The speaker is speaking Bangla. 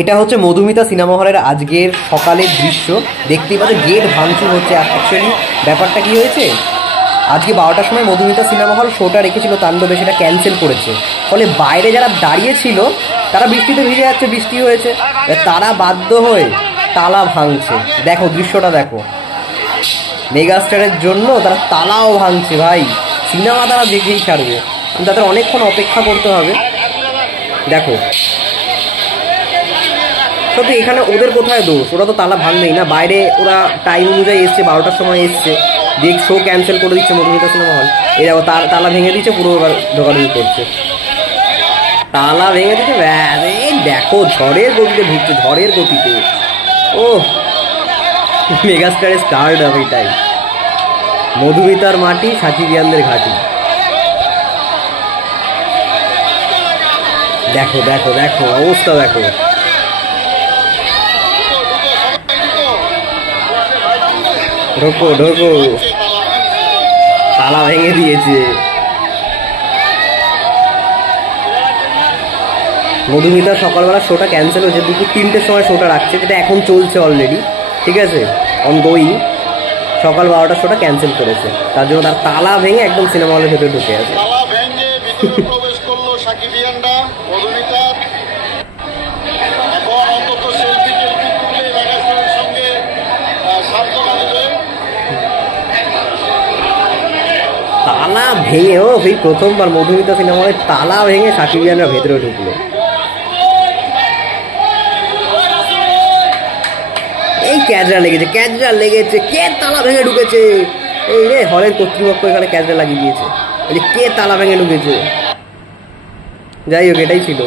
এটা হচ্ছে মধুমিতা সিনেমা হলের আজকের সকালের দৃশ্য। দেখতেই পাচ্ছ গেট ভাঙচুর হচ্ছে। অ্যাকচুয়ালি ব্যাপারটা কি হয়েছে, আজকে 12টার সময় মধুমিতা সিনেমা হল শোটা রেখেছিল তাণ্ডবে, সেটা ক্যান্সেল করেছে। ফলে বাইরে যারা দাঁড়িয়ে ছিল তারা বৃষ্টিতে ভিজে যাচ্ছে, বৃষ্টি হয়েছে, তারা বাধ্য হয়ে তালা ভাঙছে। দেখো দৃশ্যটা দেখো, মেগাস্টারের জন্য তারা তালাও ভাঙছে। ভাই সিনেমা তারা দেখেই ছাড়বে, কিন্তু তাদের অনেকক্ষণ অপেক্ষা করতে হবে। দেখো সত্যি এখানে ওদের কোথায় দোষ, ওরা তো তালা ভাঙবেই না। বাইরে ওরা টাইম অনুযায়ী এসছে, 12টার সময় এসছে, দিয়ে শো ক্যান্সেল করে দিচ্ছে মধুমিতা সিনেমা হল। এই দেখো তালা ভেঙে দিচ্ছে, পুরো এবার ঢোকাঢুকি করছে, তালা ভেঙে দিচ্ছে। এই দেখো ঝড়ের গতিতে ঢুকছে, ঝড়ের গতিতে। ও মেগাস্টারের স্টার্ট হবে এটাই, মধুমিতার মাটি, সাকিবিয়ানদের ঘাঁটি। দেখো দেখো দেখো অবস্থা দেখো, ঢোকো ঢোকো, তালা ভেঙে দিয়েছে। মধুমিতা সকালবেলা শোটা ক্যান্সেল হয়েছে, 2-3টের সময় শোটা রাখছে, যেটা এখন চলছে অলরেডি, ঠিক আছে, অনগোয়িং। সকাল 12টার শোটা ক্যান্সেল করেছে, তার জন্য তার তালা ভেঙে একদম সিনেমা হলের ভেতরে ঢুকে আছে। প্রবেশ করলো সাকিবিয়ানরা মধুমিতার। এখন অন্তত সেলফি টেলফি তুলে মেগাস্টারের সঙ্গে সান্ত্বনা দেবে। তালা ভেঙে, ও এই প্রথমবার মধুমিতা সিনেমা হলে তালা ভেঙে সাকিবিয়ানরা ভেতরে ঢুকলো। এই ক্যাজরা লেগেছে, ক্যাজরা লেগেছে, কে তালা ভেঙে ঢুকেছে? এই রে হলের কর্তৃপক্ষ এখানে ক্যাজরা লাগিয়ে দিয়েছে, কে তালা ভেঙে ঢুকেছে। যাই হোক এটাই ছিল।